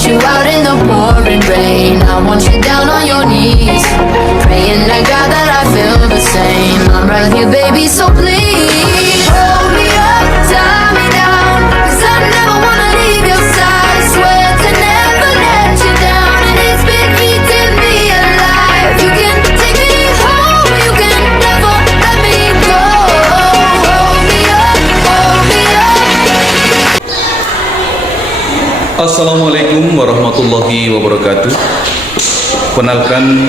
want you out in the pouring rain. I want you down on your knees, praying to God that I feel the same. I'm right here, baby, so please hold me up, tie me down, 'cause I never wanna leave your side. Swear to never let you down, and it's been eating me alive. You can take me home, you can never let me go. Hold me up, hold me up. Assalamualaikum warahmatullahi wabarakatuh. Kenalkan,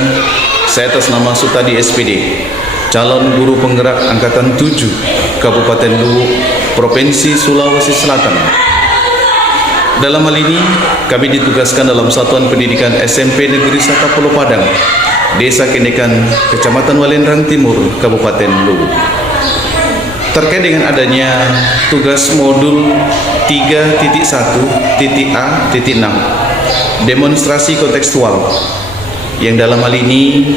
saya atas nama Sutadi SPD, calon guru penggerak Angkatan 7 Kabupaten Luwu, Provinsi Sulawesi Selatan. Dalam hal ini, kami ditugaskan dalam Satuan Pendidikan SMP Negeri 1 Pulau Padang, Desa Kendekan, Kecamatan Walendrang Timur, Kabupaten Luwu. Terkait dengan adanya tugas modul 3.1.A.6 demonstrasi kontekstual, yang dalam hal ini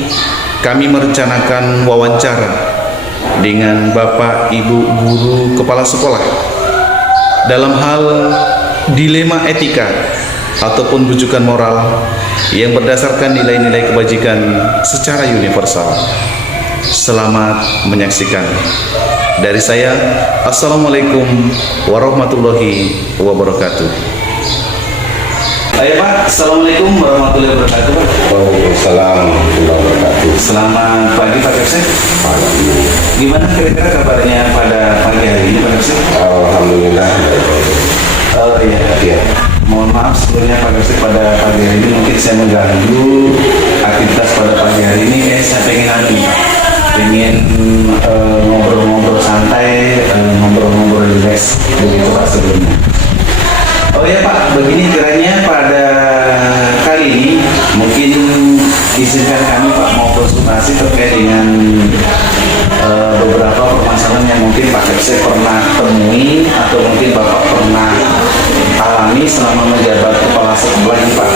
kami merencanakan wawancara dengan Bapak Ibu Guru Kepala Sekolah dalam hal dilema etika ataupun rujukan moral yang berdasarkan nilai-nilai kebajikan secara universal. Selamat menyaksikan. Dari saya, Assalamualaikum warahmatullahi wabarakatuh. Ayo Pak, Assalamualaikum warahmatullahi wabarakatuh. Waalaikumsalam warahmatullahi wabarakatuh. Selamat pagi Pak Kapsek. Gimana kira-kira kabarnya pada pagi hari ini Pak Kapsek? Alhamdulillah. Oh iya. Mohon maaf sebelumnya Pak Kapsek, pada pagi hari ini mungkin saya mengganggu aktivitas pada pagi hari ini. Saya pengen pengen ngobrol-ngobrol santai, ngobrol-ngobrol relax begitu Pak sebelumnya. Oh ya Pak, begini kiranya pada kali ini mungkin izinkan kami Pak mau konsultasi terkait dengan beberapa permasalahan yang mungkin Pak Kapsek pernah temui atau mungkin Bapak pernah alami selama menjabat kepala sekolah ini Pak,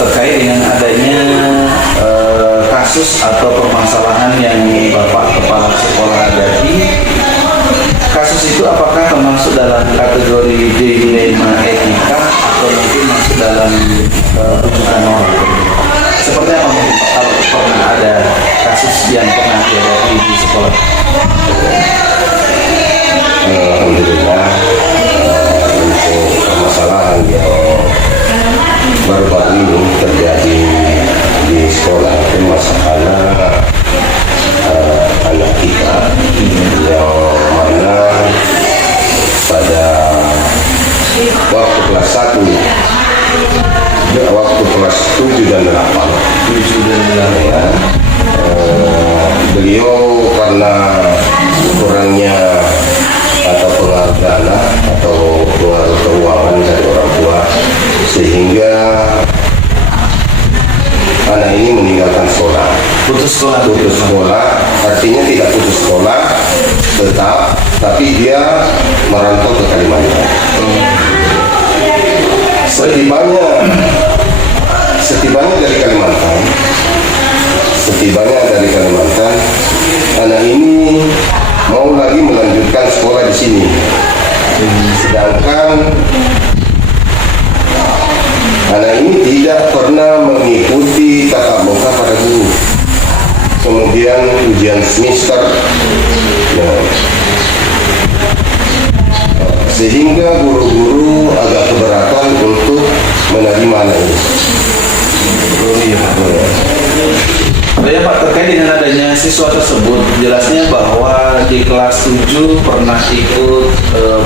terkait dengan adanya kasus atau permasalahan yang Bapak Kepala Sekolah hadapi. Kasus itu apakah termasuk dalam kategori dilema etika atau mungkin masuk dalam rujukan moral? Seperti apa mungkin kalau pernah ada kasus yang pernah dihadapi di sekolah? Alhamdulillah, untuk permasalahan yang baru-baru ini terjadi di sekolah itu masalah anak kita yang mana pada waktu kelas 1, waktu kelas 7 dan 8 ya, beliau karena kurangnya atau pengaruh dana atau pengaruh keuangan dari orang tua, sehingga anak ini meninggalkan sekolah. Putus sekolah artinya tidak putus sekolah tetap, tapi dia merantau ke Kalimantan. Setibanya dari Kalimantan, anak ini mau lagi melanjutkan sekolah di sini, sedangkan anak ini tidak pernah mengikuti tatap muka pada guru, kemudian ujian semester, sehingga guru-guru agak keberatan untuk menerima anak ini. Ya Pak, terkait dengan adanya siswa tersebut, jelasnya bahwa di kelas 7 pernah ikut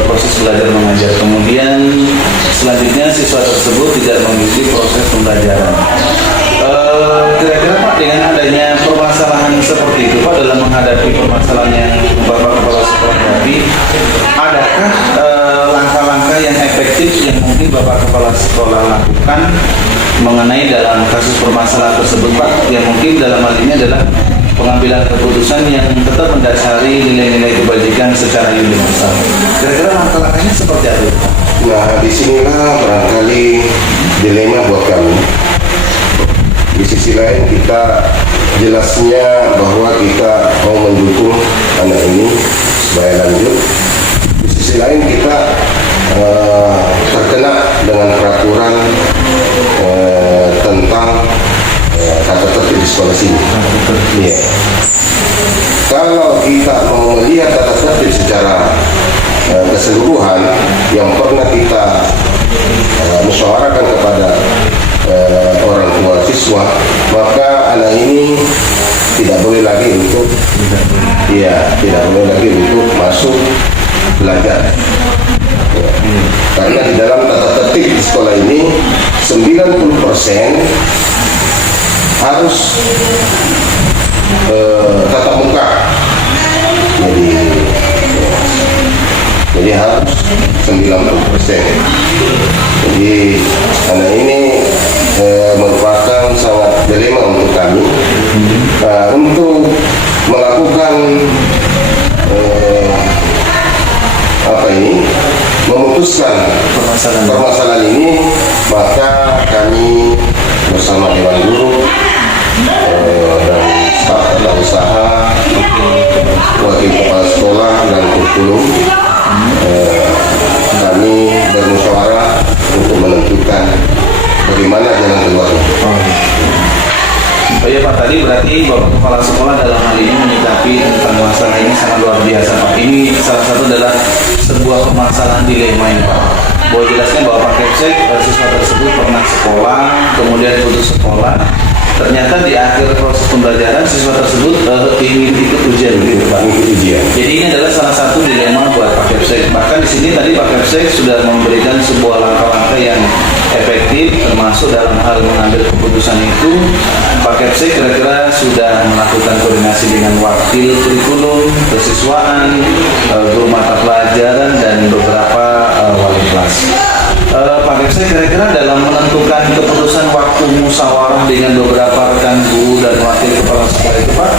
proses belajar mengajar, kemudian selanjutnya siswa tersebut tidak mengikuti proses pembelajaran. Kira-kira Pak, dengan adanya permasalahan seperti itu Pak, dalam menghadapi permasalahan yang Bapak Kepala Sekolah hadapi, adakah langkah-langkah yang efektif yang mungkin Bapak Kepala Sekolah lakukan mengenai dalam kasus permasalahan tersebut Pak, yang mungkin dalam hal ini adalah pengambilan keputusan yang tetap mendasari nilai-nilai kebajikan secara universal? Kira-kira langkah-langkahnya seperti apa? Nah, disinilah barangkali dilema buat kami. Di sisi lain kita jelasnya bahwa kita mau mendukung anak ini supaya lanjut. Di sisi lain kita terkena dengan peraturan musyawarahkan kepada orang tua siswa, maka anak ini tidak boleh lagi untuk tidak boleh lagi untuk masuk belajar. Ya. Karena di dalam tata tertib di sekolah ini 90% harus tatap muka. Jadi harus 90%. Jadi anak ini merupakan sangat dilema untuk kami untuk melakukan memutuskan permasalahan ini, maka kami bersama Dewan Guru dan staf tata usaha, wakil kepala sekolah dan kurikulum, kami bermusyawarah untuk menentukan bagaimana jalan keluarnya. Oh iya Pak, tadi berarti Bapak Kepala Sekolah dalam hal ini menyikapi tentang masalah ini sangat luar biasa Pak. Ini salah satu adalah sebuah permasalahan dilema ini Pak. Boleh jelaskan bahwa Pak Kepsek, siswa tersebut pernah sekolah, kemudian putus sekolah. Ternyata di akhir proses pembelajaran siswa tersebut ingin ikut ujian gitu Pak. Jadi ini adalah salah satu dilema buat Pak Kepsek. Bahkan di sini tadi Pak Kepsek sudah memberikan sebuah langkah-langkah yang efektif, termasuk dalam hal mengambil keputusan itu. Pak Kepsek kira-kira sudah melakukan koordinasi dengan wakil kurikulum, kesiswaan, guru mata pelajaran dan beberapa wali kelas. Pak Kepsek kira-kira dalam menentukan keputusan waktu musyawarah dengan beberapa rekan guru dan wakil kepala sekolah itu Pak,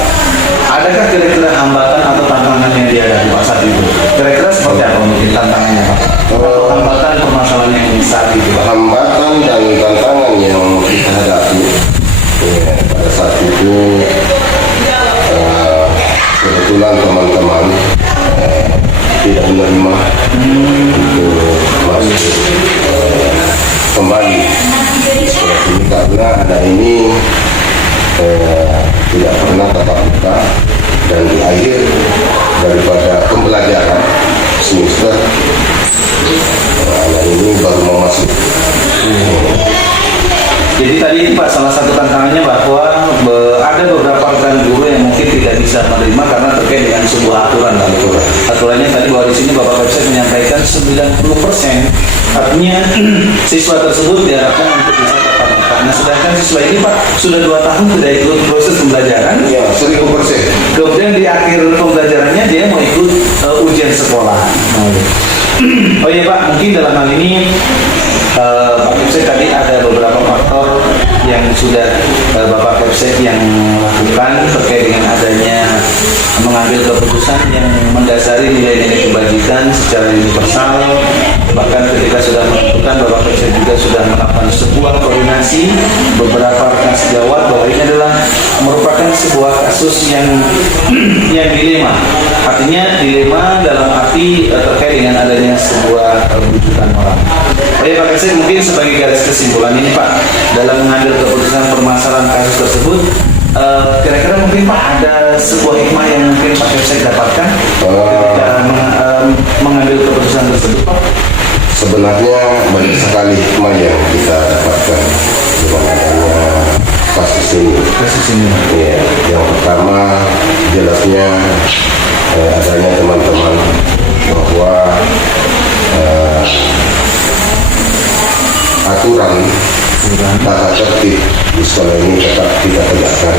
adakah kira-kira hambatan atau tantangan yang dihadapi Pak saat itu? Kira-kira seperti apa mungkin tantangannya Pak? Atau hambatan permasalahan yang saat itu Pak? Hambatan dan tantangan yang kita hadapi pada saat itu, kebetulan teman-teman tidak menerima untuk masuk kembali di sekolah ini karena anak ini tidak pernah tatap muka, dan di akhir daripada pembelajaran semester anak ini baru mau masuk. Jadi tadi Pak, salah satu tantangannya bahwa ada beberapa rekan guru yang mungkin tidak bisa menerima karena terkait dengan sebuah aturan. Aturannya tadi bahwa di sini Bapak Kepsek menyampaikan 90%, artinya siswa tersebut diharapkan untuk bisa tatap muka. Nah, sedangkan siswa ini Pak sudah 2 tahun tidak ikut proses pembelajaran. Ya, 1000%. Kemudian di akhir pembelajarannya dia mau ikut ujian sekolah. Oh iya Pak, mungkin dalam hal ini Pak Kepsek tadi ada beberapa faktor yang sudah Bapak Kepsek yang lakukan terkait dengan adanya mengambil keputusan yang mendasari nilai-nilai kebajikan secara universal. Bahkan ketika sudah menentukan, Bapak Kepsek juga sudah melakukan sebuah koordinasi beberapa rekan sejawat bahwa ini adalah merupakan sebuah kasus yang dilema. Artinya dilema dalam arti terkait dengan adanya sebuah rujukan moral. Oke Pak Kepsek, mungkin sebagai garis kesimpulan ini Pak, dalam mengambil keputusan permasalahan kasus tersebut, kira-kira mungkin Pak ada sebuah hikmah yang mungkin Pak Kepsek dapatkan ketika mengambil keputusan tersebut Pak? Sebenarnya banyak sekali hikmah yang kita dapatkan dengan adanya kasus ini. Ya, yang pertama jelasnya adanya teman-teman bahwa aturan tata tertib di sekolah ini tetap kita tegakkan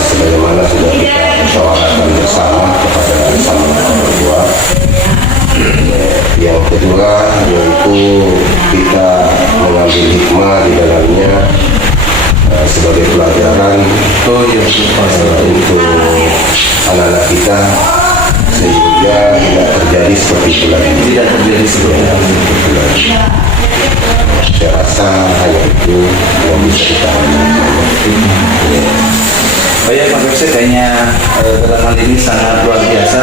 sebagaimana sudah kita musyawarahkan bersama kepada sama orang tua. Yang kedua yaitu kita mengambil hikmah di dalamnya sebagai pelajaran untuk anak-anak kita, sehingga tidak terjadi seperti itu lagi. Saya rasa hanya itu yang bisa kita Oh ya Pak Kepsek, kayaknya dalam hal ini sangat luar biasa.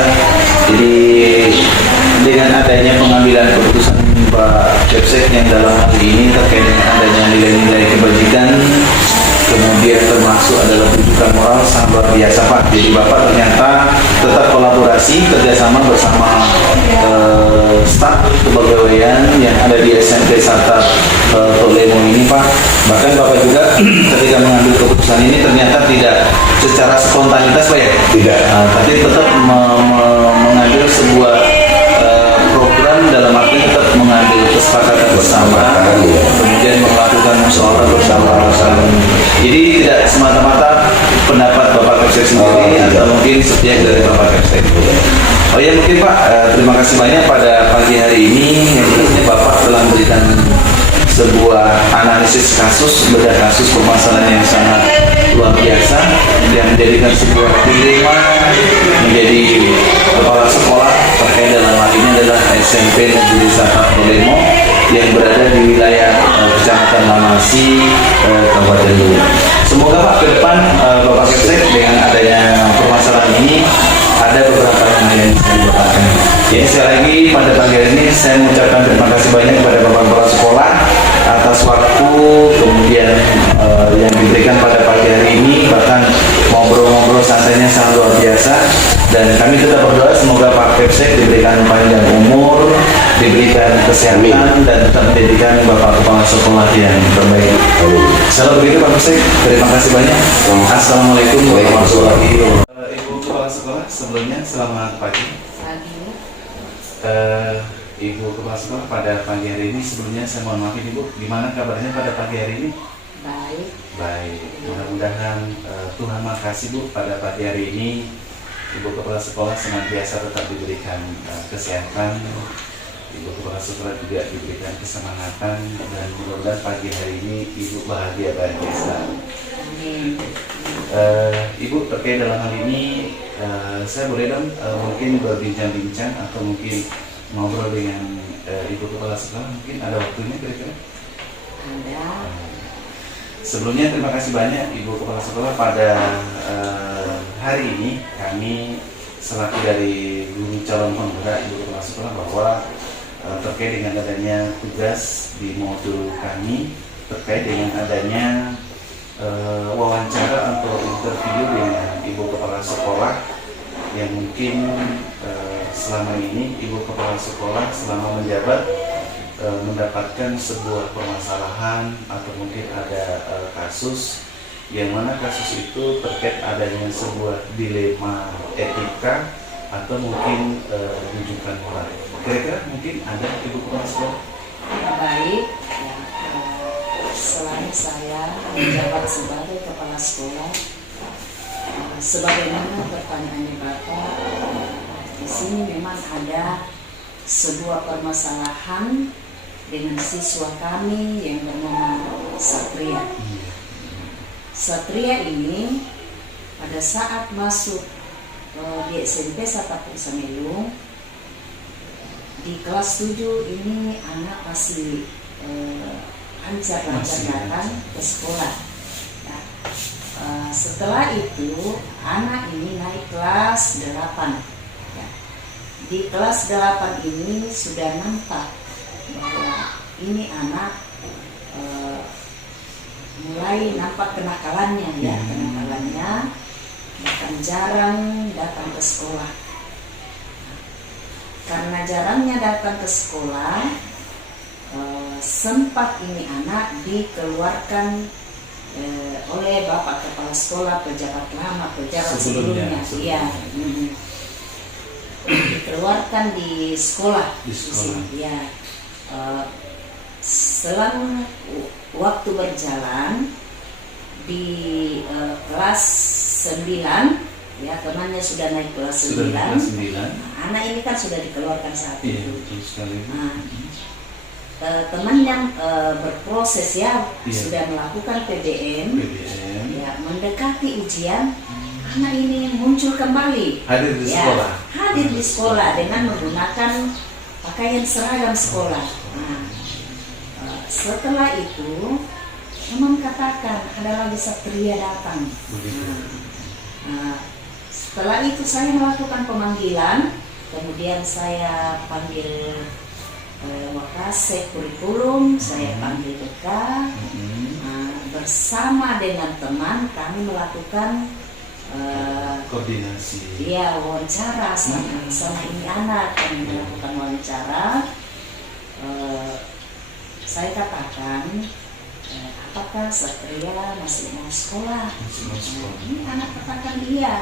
Jadi dengan adanya pengambilan keputusan Pak Kepsek yang dalam hal ini terkait dengan adanya nilai-nilai kebajikan, kemudian termasuk adalah rujukan moral, sangat luar biasa Pak. Jadi Bapak ternyata tetap kolaborasi, kerjasama bersama staf keputusan ini ternyata tidak secara spontanitas Pak ya? Tidak. Tapi tetap mengambil sebuah program dalam arti tetap mengambil kesepakatan bersama, kemudian melakukan musyawarah bersama. Jadi tidak semata-mata pendapat Bapak Kapsek sendiri atau mungkin setiap dari Bapak Kapsek. Oh ya mungkin Pak, terima kasih banyak pada pagi hari ini yang tentunya Bapak telah memberikan sebuah analisis kasus, bedah kasus permasalahan yang sangat luar biasa yang menjadikan sebuah dilema menjadi kepala sekolah terkait dalam hal ini adalah SMP Negeri 1 Prolemo yang berada di wilayah Kecamatan Lamasi, Kabupaten Luwu. Semoga Pak ke depan Bapak Kapsek dengan adanya permasalahan ini ada beberapa hal yang bisa dilakukan. Ya, sekali lagi pada pagi hari ini saya mengucapkan terima kasih banyak kepada Bapak Kepala Sekolah atas waktu kemudian yang diberikan pada pagi hari ini, bahkan ngobrol-ngobrol santainya sangat luar biasa. Dan kami tetap berdoa semoga Pak Kapsek diberikan panjang umur, diberikan kesehatan dan tetap menjadikan Bapak Kepala Sekolah yang terbaik. Selalu begitu Pak Kapsek, terima kasih banyak. Assalamualaikum warahmatullahi wabarakatuh. Ibu Kepala Sekolah, sebelumnya selamat pagi. Ibu Kepala Sekolah, pada pagi hari ini sebelumnya saya mohon maaf Ibu, gimana kabarnya pada pagi hari ini? Baik. Baik, mudah-mudahan Tuhan makasih Bu pada pagi hari ini Ibu Kepala Sekolah senantiasa tetap diberikan kesehatan, Ibu Kepala Sekolah juga diberikan kesemangatan, dan mudah-mudahan pagi hari ini Ibu bahagia selalu. Ibu terkait dalam hal ini saya boleh dong mungkin berbincang-bincang atau mungkin ngobrol dengan Ibu Kepala Sekolah, mungkin ada waktunya kira-kira? Ada. Sebelumnya terima kasih banyak Ibu Kepala Sekolah pada hari ini kami selaku dari guru calon penggerak Ibu Kepala Sekolah bahwa terkait dengan adanya tugas di modul kami terkait dengan adanya wawancara atau interview dengan Ibu Kepala Sekolah yang mungkin selama ini Ibu Kepala Sekolah selama menjabat mendapatkan sebuah permasalahan atau mungkin ada kasus yang mana kasus itu terkait adanya sebuah dilema etika atau mungkin rujukan moral. Kira-kira mungkin ada Ibu Kepala Sekolah? Baik. Ya, selain saya menjabat sebagai kepala sekolah, sebagaimana pertanyaannya Bapak, di sini memang ada sebuah permasalahan dengan siswa kami yang bernama Satria. Satria ini pada saat masuk di SMP Satapuk Samelung di kelas 7 ini anak masih lancar datang ke sekolah. Nah, setelah itu anak ini naik kelas 8. Ya. Di kelas 8 ini sudah nampak bahwa ini anak mulai nampak kenakalannya ya, kenakalannya bahkan jarang datang ke sekolah. Karena jarangnya datang ke sekolah, sempat ini anak dikeluarkan oleh Bapak Kepala Sekolah, pejabat lama, pejabat sebelumnya. Iya, dikeluarkan di sekolah. Di sekolah. Ya. Selang waktu berjalan di kelas 9, ya temannya sudah naik kelas 9. Anak ini kan sudah dikeluarkan saat itu. Teman yang berproses ya, sudah melakukan PBM. Ya, mendekati ujian, anak ini muncul kembali. Hadir di sekolah. Hadir di sekolah dengan menggunakan pakaian seragam sekolah. Setelah itu memang katakan ada lagi Satria datang. Setelah itu saya melakukan pemanggilan, kemudian saya panggil Wakasek kurikulum, saya panggil BK, bersama dengan teman kami melakukan koordinasi. Iya, wawancara sama ini anak, kami melakukan wawancara. Saya katakan apakah Satria masih mau sekolah? Masih mau sekolah. Ini anak katakan iya.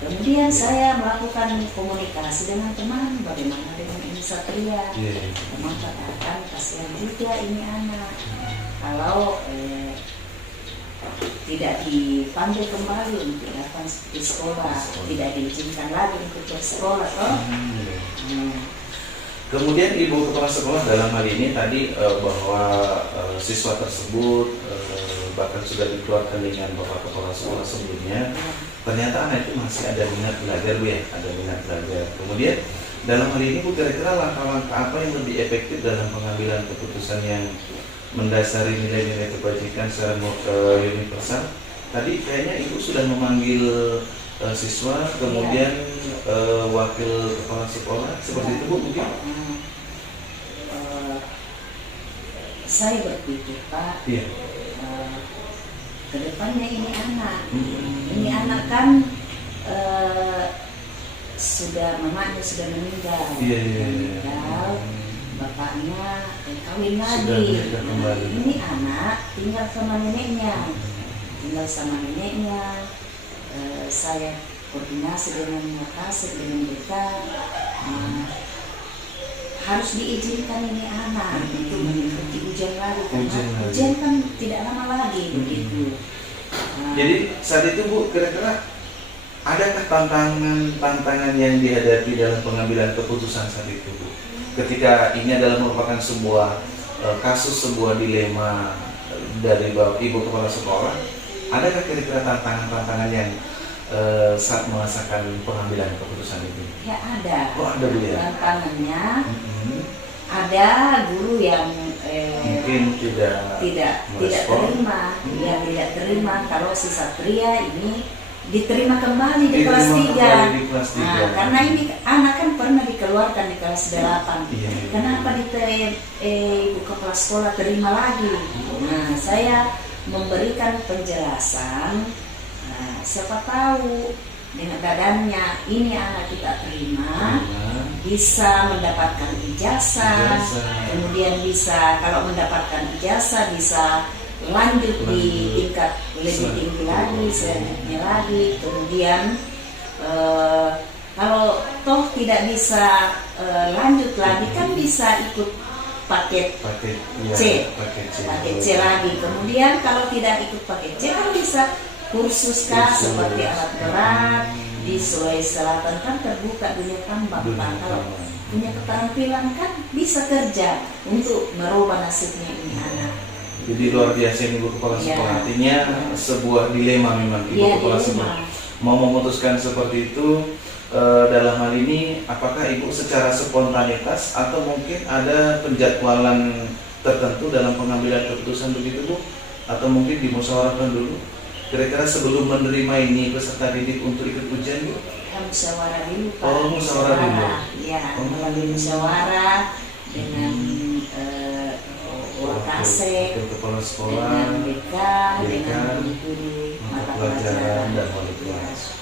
Kemudian saya melakukan komunikasi dengan teman, bagaimana dengan ini Satria. Teman katakan kasihan juga ini anak. Kalau tidak dipanggil kembali untuk datang di sekolah, tidak diizinkan lagi untuk bersekolah, toh. Kemudian Ibu Kepala Sekolah dalam hal ini tadi bahwa siswa tersebut bahkan sudah dikeluarkan dengan Bapak Kepala Sekolah sebelumnya, ternyata anak itu masih ada minat belajar, Bu ya, ada minat belajar. Kemudian dalam hal ini Bu, kira-kira langkah-langkah apa yang lebih efektif dalam pengambilan keputusan yang mendasari nilai-nilai kebajikan secara universal? Tadi kayaknya Ibu sudah memanggil siswa, kemudian wakil kepala sekolah, seperti itu Bu mungkin? Saya berpikir, Pak, kedepannya ini anak kan mamanya sudah meninggal, bapaknya kawin lagi. Ini anak tinggal sama neneknya, saya koordinasi dengan Makassar, dengan dekat, harus diizinkan ini anak untuk mengikuti ujian lagi, karena ujian kan tidak lama lagi begitu. Jadi saat itu Bu, kira-kira adakah tantangan yang dihadapi dalam pengambilan keputusan saat itu Bu? Ketika ini adalah merupakan sebuah kasus, sebuah dilema dari Ibu Kepala Sekolah, adakah kira-kira tantangan-tantangan yang saat merasakan pengambilan keputusan itu? Ya ada. Oh, ada Bu ya? Tantangannya ada guru yang mungkin tidak terima kalau si Satria ini diterima kembali di kelas 3. Nah, karena ini anak kan pernah dikeluarkan di kelas 8. Kenapa Ibu Kepala Sekolah terima lagi? Nah, saya memberikan penjelasan. Nah, siapa tahu dengan badannya ini anak kita terima, bisa mendapatkan ijazah, kemudian bisa kalau mendapatkan ijazah bisa lanjut di tingkat lebih tinggi lagi, selanjutnya lagi. Kemudian kalau toh tidak bisa lanjut lagi kan bisa ikut paket C lagi. Kemudian kalau tidak ikut paket C kan bisa kursus kah seperti alat berat di Sulawesi Selatan kan terbuka dunia tambang. Kalau punya keterampilan kan bisa kerja untuk merubah nasibnya ini anak. Jadi luar biasa Ibu Kepala Sekolah. Artinya sebuah dilema memang Ibu Kepala Sekolah mau memutuskan seperti itu. Dalam hal ini apakah Ibu secara spontanitas atau mungkin ada penjadwalan tertentu dalam pengambilan keputusan begitu Bu? Atau mungkin dimusyawarahkan dulu? Kira-kira sebelum menerima ini peserta didik untuk ikut ujian Bu? Musyawarah dulu Pak. Oh, musyawarah dulu. Ya, melalui musyawarah dengan Wakasek, kepala sekolah, dengan BK, dengan guru mata pelajaran dan wali kelas.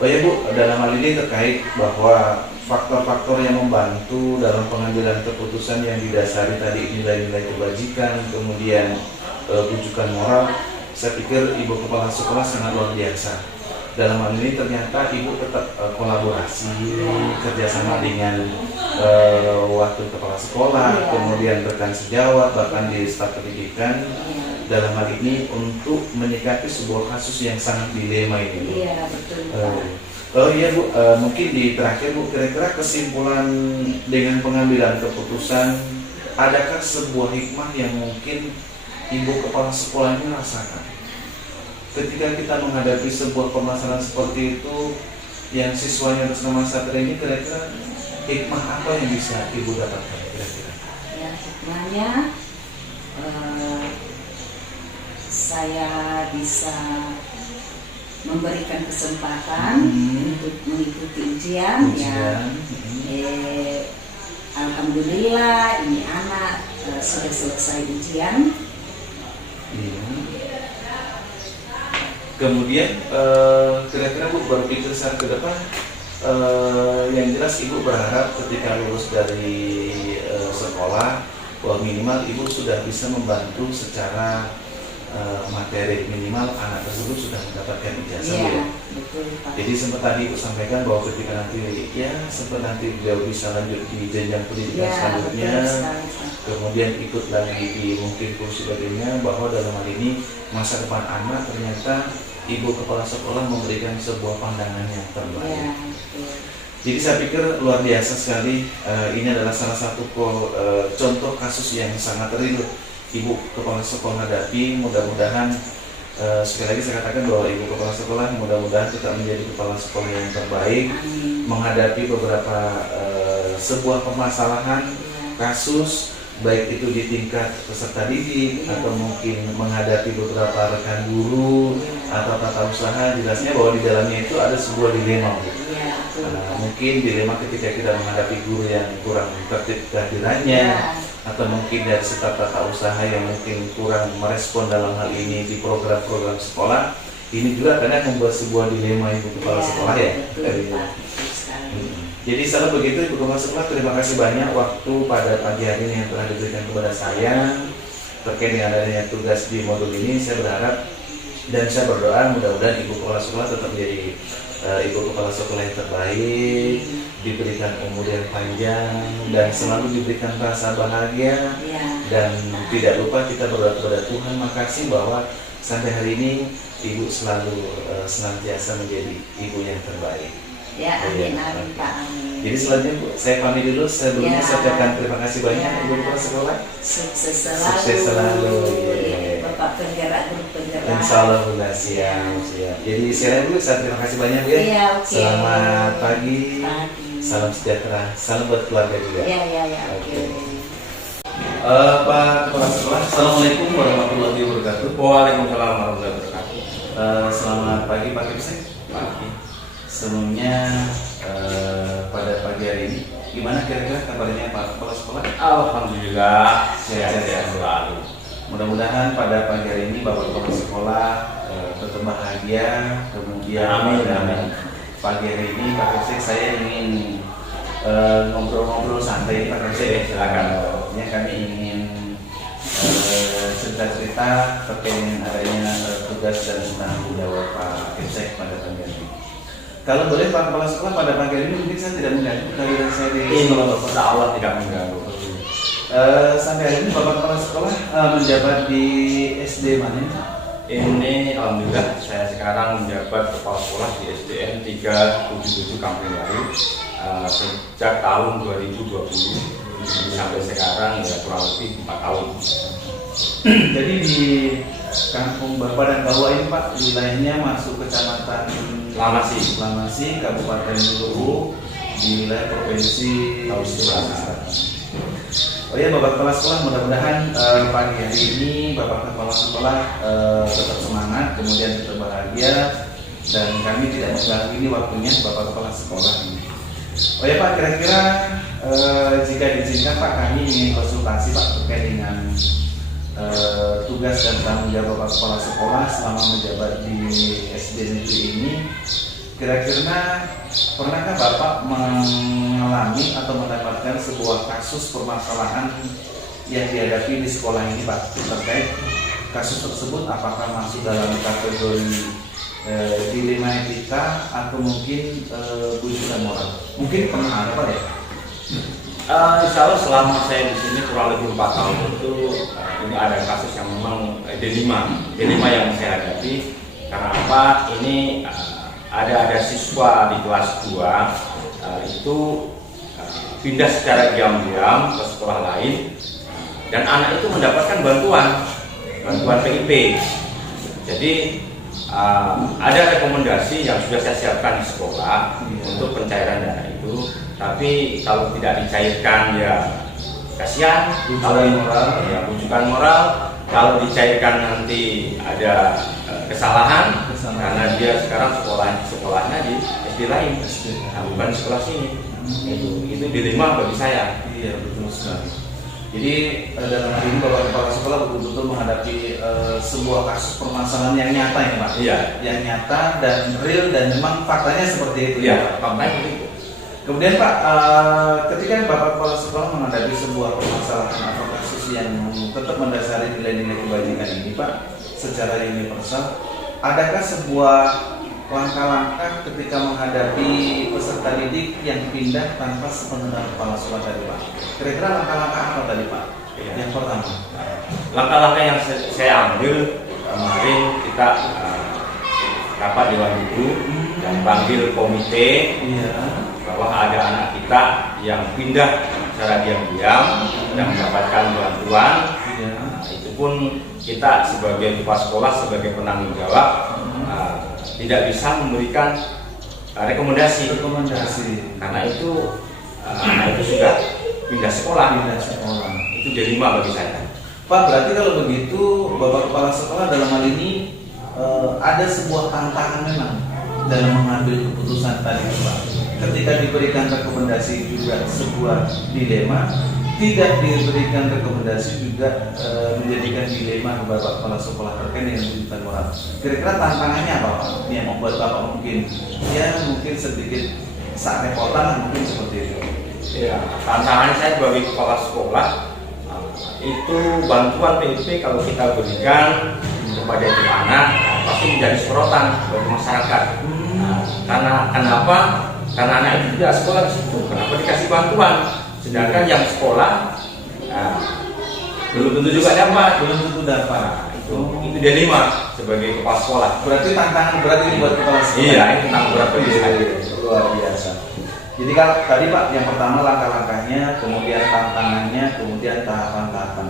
Oh ya Bu, dalam hal ini terkait bahwa faktor-faktor yang membantu dalam pengambilan keputusan yang didasari tadi nilai-nilai kebajikan, kemudian rujukan moral, saya pikir Ibu Kepala Sekolah sangat luar biasa. Dalam hal ini ternyata Ibu tetap kolaborasi, kerjasama dengan wakil kepala sekolah, kemudian rekan sejawat, bahkan di staf pendidikan. Dalam hal ini untuk menyikapi sebuah kasus yang sangat dilema ini. Iya, betul. Oh iya Bu, mungkin di terakhir Bu, kira-kira kesimpulan dengan pengambilan keputusan, adakah sebuah hikmah yang mungkin Ibu Kepala Sekolah ini rasakan ketika kita menghadapi sebuah permasalahan seperti itu yang siswanya atas nama Satria ini, kira-kira hikmah apa yang bisa Ibu dapatkan kira-kira? Ya, hikmahnya saya bisa memberikan kesempatan untuk mengikuti ujian. Alhamdulillah ini anak sudah selesai ujian. Kemudian kira-kira Bu berpikir saat ke depan, yang jelas Ibu berharap ketika lulus dari sekolah bahwa minimal ibu sudah bisa membantu secara materi, minimal anak tersebut sudah mendapatkan ijazah. Iya, Ya. betul Pak. Jadi sempat tadi ibu sampaikan bahwa ketika nanti sempat nanti beliau bisa lanjut di jenjang pendidikan Iya, selanjutnya, betul sekali, Pak. kemudian ikut lagi di mungkin kursus sebagainya, bahwa dalam hal ini masa depan anak ternyata ibu kepala sekolah memberikan sebuah pandangan yang terbaik. Iya, betul. Jadi saya pikir luar biasa sekali. Ini adalah salah satu contoh kasus yang sangat real ibu kepala sekolah hadapi. Mudah-mudahan sekali lagi saya katakan bahwa ibu kepala sekolah mudah-mudahan tetap menjadi kepala sekolah yang terbaik, menghadapi beberapa sebuah permasalahan kasus, baik itu di tingkat peserta didik atau mungkin menghadapi beberapa rekan guru atau tata usaha. Jelasnya bahwa di dalamnya itu ada sebuah dilema. Iya, betul. Mungkin dilema ketika kita menghadapi guru yang kurang tertib kehadirannya, atau mungkin dari staf tata usaha yang mungkin kurang merespon dalam hal ini di program-program sekolah. Ini juga kadang membuat sebuah dilema ibu kepala sekolah ya. Betul, Pak. Betul sekali. Jadi salah begitu ibu kepala sekolah, terima kasih banyak waktu pada pagi hari ini yang telah diberikan kepada saya terkait dengan adanya tugas di modul ini. Saya berharap dan saya berdoa mudah-mudahan ibu kepala sekolah tetap menjadi ibu kepala sekolah yang terbaik, diberikan umur yang panjang dan selalu diberikan rasa bahagia. Dan tidak lupa kita berdoa kepada Tuhan, makasih bahwa sampai hari ini ibu selalu senantiasa menjadi ibu yang terbaik. Ya, amin, amin Pak, amin. Jadi selanjutnya Bu, saya pamit dulu. Sebelumnya saya ucapkan terima kasih banyak ibu kepala sekolah. Sukses selalu. Sukses selalu. Bapak penggerak, guru penggerak. Insya Allah Bu, siap. Jadi saya dulu, saya terima kasih banyak Bu ya. Iya, oke. Selamat pagi. Pagi. Salam sejahtera. Salam buat keluarga juga. Iya, oke. Pak Kepala Sekolah, Assalamualaikum warahmatullahi wabarakatuh. Waalaikumsalam warahmatullahi wabarakatuh. Selamat pagi Pak Kipsek. Pagi. Sebelumnya pada pagi hari ini, gimana kira-kira kabarnya Pak Kepala Sekolah? Alhamdulillah Sehat-sehat selalu. Mudah-mudahan pada pagi hari ini Bapak Kepala Sekolah tetap bahagia. Kemudian Amin, pada amin. pagi hari ini Pak Kipsek, saya ingin ngobrol-ngobrol santai Pak Kipsek. Silakan. Ya, kami ingin cerita-cerita terkait dengan adanya tugas dan tanggung jawab Pak Kipsek pada pagi hari ini. Kalau boleh Pak Kepala Sekolah, pada pagi hari ini mungkin saya tidak mengganggu kehadiran saya di sekolah Bapak. Insya Allah tidak mengganggu. Sampai hari ini Bapak Kepala Sekolah menjabat di SD mana? Ini alhamdulillah saya sekarang menjabat kepala sekolah di SDN 377 Kampung Baru sejak tahun 2020 sampai sekarang ya kurang lebih 4 tahun. Jadi di Kampung Bapak dan Bawah ini Pak, wilayahnya masuk kecamatan Lamasi, Kabupaten Luwu, di wilayah Provinsi Sulawesi Selatan. Oh ya, Bapak Kepala Sekolah, mudah-mudahan pagi hari ini Bapak Kepala Sekolah tetap semangat, kemudian tetap bahagia, dan kami tidak mengganggu ini waktunya Bapak Kepala Sekolah ini. Oh ya Pak, kira-kira jika diizinkan Pak, kami ingin konsultasi Pak terkait dengan tugas dan tanggung jawab Bapak Kepala Sekolah selama menjabat di SD negeri ini. Kira-kira pernahkah Bapak mengalami atau mendapatkan sebuah kasus permasalahan yang dihadapi di sekolah ini Pak? Terkait kasus tersebut apakah masuk dalam kategori dilema etika atau mungkin bujukan moral? Mungkin pernah ada Pak ya? Insya Allah selama saya di sini kurang lebih 4 tahun itu ini ada kasus yang memang dilema yang saya hadapi. Karena apa? Ini ada siswa di kelas 2 itu pindah secara diam-diam ke sekolah lain dan anak itu mendapatkan bantuan PIP. Jadi ada rekomendasi yang sudah saya siapkan di sekolah untuk pencairan dana itu. Tapi kalau tidak dicairkan ya kasihan, bujukan moral. Kalau dicairkan nanti ada kesalahan karena dia sekarang sekolahnya di SD lain, bukan di sekolah sini. Itu dilema bagi saya. Iya, betul sekali. Jadi dalam hal ini Bapak Kepala Sekolah betul-betul menghadapi sebuah kasus permasalahan yang nyata ya Pak. Iya. Yang nyata dan real dan memang faktanya seperti itu. Iya, faktanya seperti itu. Kemudian Pak, ketika Bapak Kepala Sekolah menghadapi sebuah permasalahan atau kasus kasus yang tetap mendasari nilai-nilai kebajikan ini Pak, secara universal, adakah sebuah langkah-langkah ketika menghadapi peserta didik yang pindah tanpa sepengetahuan kepala sekolah tadi Pak? Kira-kira langkah-langkah apa tadi Pak? Iya. Yang pertama, Langkah-langkah yang saya ambil kemarin kita rapat Dewan Guru dan panggil komite iya, bahwa ada anak kita yang pindah secara diam-diam dan mendapatkan bantuan. iya, Itu pun kita sebagai kepala sekolah, sebagai penanggung jawab tidak bisa memberikan rekomendasi karena itu anak itu sudah pindah sekolah. Itu dilema bagi saya. Pak, berarti kalau begitu Bapak Kepala Sekolah dalam hal ini ada sebuah tantangan memang dalam mengambil keputusan tadi Pak. Ketika diberikan rekomendasi juga sebuah dilema, tidak diberikan rekomendasi juga menjadikan dilema kepada Bapak Kepala Sekolah terkait dengan tuntutan moral. Kira-kira tantangannya apa Pak? Yang membuat Bapak mungkin sedikit repotan mungkin seperti itu. Ya, tantangan saya sebagai kepala sekolah itu bantuan PIP kalau kita berikan kepada itu anak pasti menjadi sorotan bagi masyarakat. Karena kenapa? Karena anak itu tidak sekolah di situ. Kenapa dikasih bantuan? Sedangkan yang sekolah belum tentu juga dapat. Itu dilema sebagai kepala sekolah. Berarti tantangan berat ini buat kepala sekolah. Iya, itu tantangan berat bagi saya. Luar biasa. Jadi kalau tadi Pak, yang pertama langkah-langkahnya, kemudian tantangannya, kemudian tahapan-tahapan.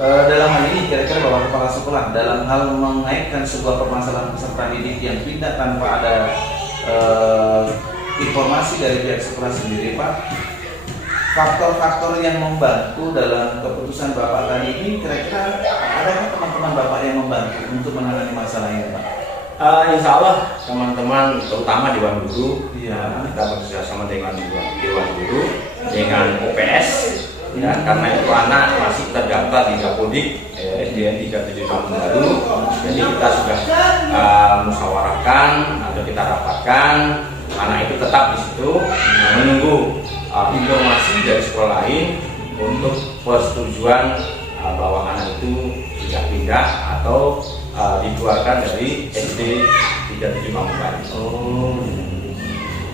Dalam hal ini kira-kira Bapak Kepala Sekolah dalam hal mengaitkan sebuah permasalahan peserta didik yang pindah tanpa ada informasi dari pihak sekolah sendiri Pak, faktor-faktor yang membantu dalam keputusan Bapak tadi ini, kira-kira adakah teman-teman Bapak yang membantu untuk menangani masalah ini Pak? Insya Allah teman-teman terutama Dewan Guru, Iya. kita bekerjasama dengan Dewan Guru, dengan OPS, ya, karena itu anak masih terdaftar di Dapodik SDN 37 Kampung Baru. Jadi kita sudah musyawarahkan atau kita rapatkan anak itu tetap di situ menunggu informasi dari sekolah lain untuk persetujuan bahwa anak itu sudah pindah atau dikeluarkan dari SD 37 Kampung Baru.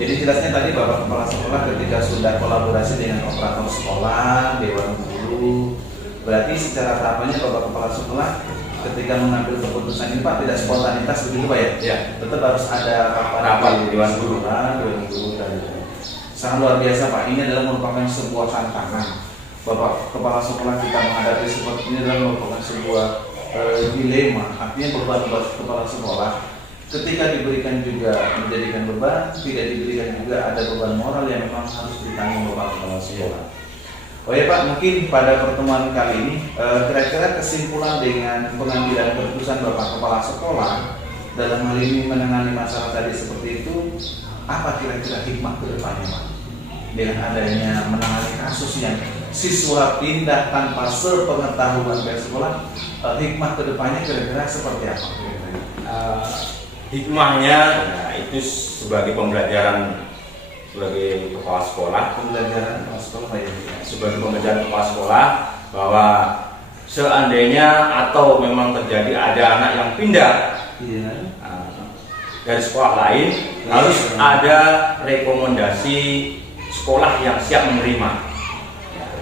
Jadi jelasnya tadi Bapak Kepala Sekolah ketika sudah kolaborasi dengan operator sekolah, Dewan Guru, berarti secara tahapannya Bapak Kepala Sekolah ketika mengambil keputusan ini Pak tidak spontanitas begitu Pak ya? Ya. Tetap harus ada Rapat di Dewan Guru tadi. Sangat luar biasa Pak, ini adalah merupakan sebuah tantangan. Bapak Kepala Sekolah kita menghadapi seperti ini adalah merupakan sebuah dilema, artinya beban buat kepala sekolah ketika diberikan juga menjadikan beban, tidak diberikan juga ada beban moral yang memang harus ditanggung Bapak Kepala Sekolah. Oh ya Pak, mungkin pada pertemuan kali ini kira-kira kesimpulan dengan pengambilan keputusan Bapak Kepala Sekolah dalam hal ini menangani masalah tadi seperti itu, apa kira-kira hikmah ke depannya Pak? Dengan adanya menangani kasus yang siswa pindah tanpa sepengetahuan pihak sekolah, hikmah ke depannya kira-kira seperti apa? Hikmahnya itu sebagai pembelajaran sebagai kepala sekolah, sebagai pembelajaran kepala sekolah bahwa seandainya atau memang terjadi ada anak yang pindah dari sekolah lain, harus ada rekomendasi sekolah yang siap menerima.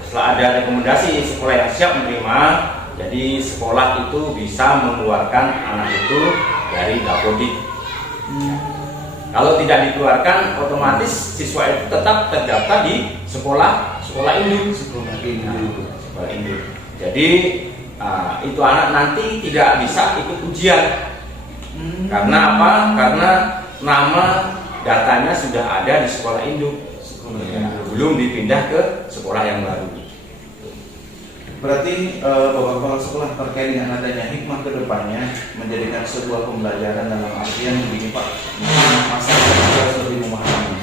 Setelah ada rekomendasi sekolah yang siap menerima, jadi sekolah itu bisa mengeluarkan anak itu dari Dapodik. Kalau tidak dikeluarkan, otomatis siswa itu tetap terdaftar di sekolah induk. Sekolah induk. Jadi itu anak nanti tidak bisa ikut ujian. Karena apa? Karena nama datanya sudah ada di sekolah induk. Belum dipindah ke sekolah yang baru. Berarti Bapak Kepala Sekolah terkait dengan adanya hikmah ke depannya menjadikan sebuah pembelajaran dalam artian begini Pak, masyarakat harus lebih memahami.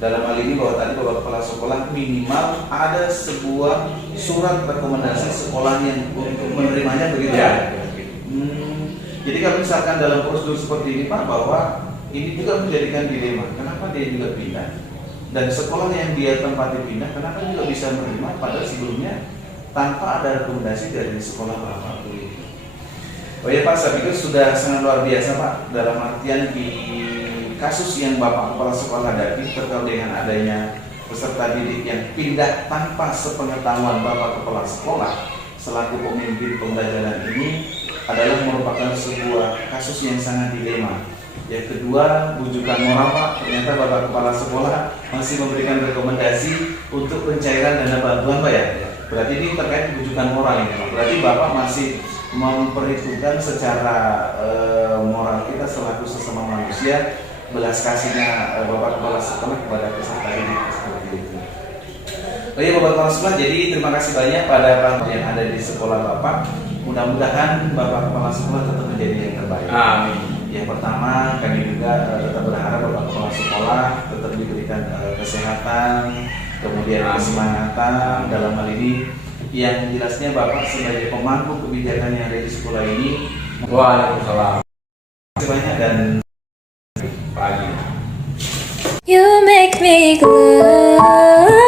Dalam hal ini bahwa tadi Bapak Kepala Sekolah minimal ada sebuah surat rekomendasi sekolah yang untuk menerimanya begitu ya. Jadi kalau misalkan dalam prosedur seperti ini Pak, bahwa ini juga menjadikan dilema, kenapa dia juga pindah dan sekolah yang dia tempati pindah, kenapa juga bisa menerima padahal sebelumnya tanpa ada rekomendasi dari sekolah Bapak begitu. Oh ya Pak, saya pikir sudah sangat luar biasa Pak, dalam artian di kasus yang Bapak Kepala Sekolah hadapi terkait dengan adanya peserta didik yang pindah tanpa sepengetahuan Bapak Kepala Sekolah selaku pemimpin pembelajaran ini adalah merupakan sebuah kasus yang sangat dilema. Yang kedua, bujukan moral Pak, ternyata Bapak Kepala Sekolah masih memberikan rekomendasi untuk pencairan dana bantuan Pak ya. Berarti ini terkait bujukan moral ini Pak. Berarti Bapak masih memperhitungkan secara moral kita selaku sesama manusia, belas kasihnya Bapak Kepala Sekolah kepada peserta didik seperti itu. Oh iya Bapak Kepala Sekolah, jadi terima kasih banyak pada Bapak yang ada di sekolah Bapak. Mudah-mudahan Bapak Kepala Sekolah tetap menjadi yang terbaik. Amin. Yang pertama, kami juga tetap berharap Bapak Kepala Sekolah tetap diberikan kesehatan, kemudian kesemangatan dalam hal ini. Yang jelasnya Bapak sebagai pemangku kebijakan yang ada di sekolah ini. Waalaikumsalam. Terima kasih banyak dan Pagi. You make me glow.